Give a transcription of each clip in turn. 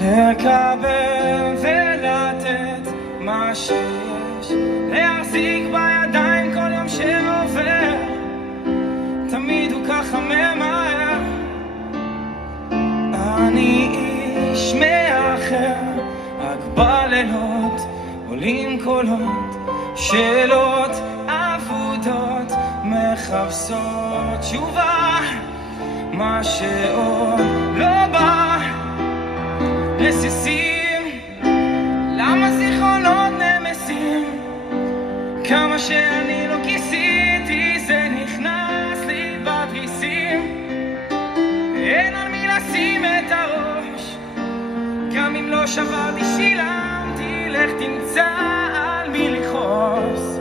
לקבל ולתת מה שיש, להחזיק בידיים כל יום שעובר, תמיד הוא ככה ממהר. אני איש מאחר, רק בלילות עולים קולות, שאלות אבודות מחפשות תשובה, מה שעוד לא בא. רסיסים, למה זיכרונות נמסים, כמה שאני לא כיסיתי זה נכנס לי בתריסים, אין על מי לשים את הראש, גם אם לא שברתי שילמתי, לך תמצא על מי לכעוס.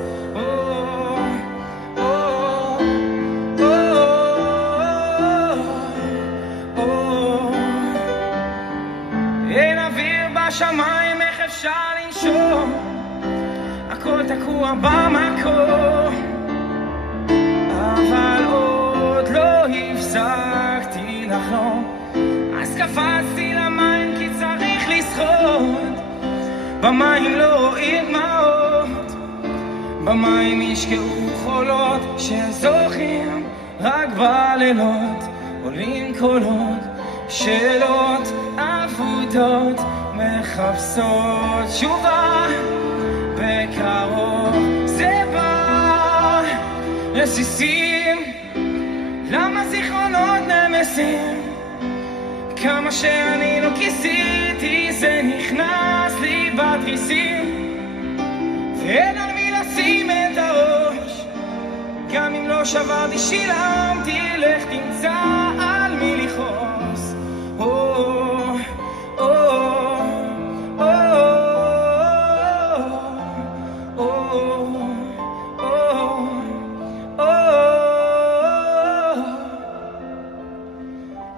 אין אוויר בשמיים, איך אפשר לנשום, הכל תקוע במקום, אבל עוד לא הפסקתי לחלום, אז קפצתי למים כי צריך לשחות, במים לא רואים דמעות, במים ישקעו חולות שזוכים רק בלילות, עולים קולות, שאלות אבודות מחפשות תשובה, בקרוב זה בא. רסיסים, למה זיכרונות נמסים, כמה שאני לא כיסיתי זה נכנס לי בתריסים, ואין על מי לשים את הראש, גם אם לא שברתי שילמתי, לך תמצא על מי לכעוס.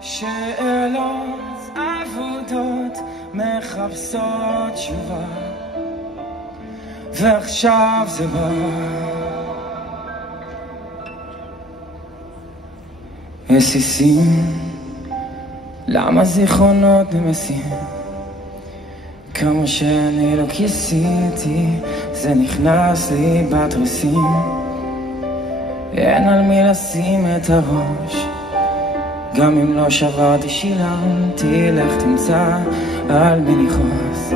שאלות אבודות מחפשות תשובה, ועכשיו זה בא. רסיסים, למה זיכרונות נמסים, כמה שאני לא כיסיתי זה נכנס לי בתריסים, אין על מי לשים את הראש, גם אם לא שברתי שילמתי, לך תמצא על מי לכעוס.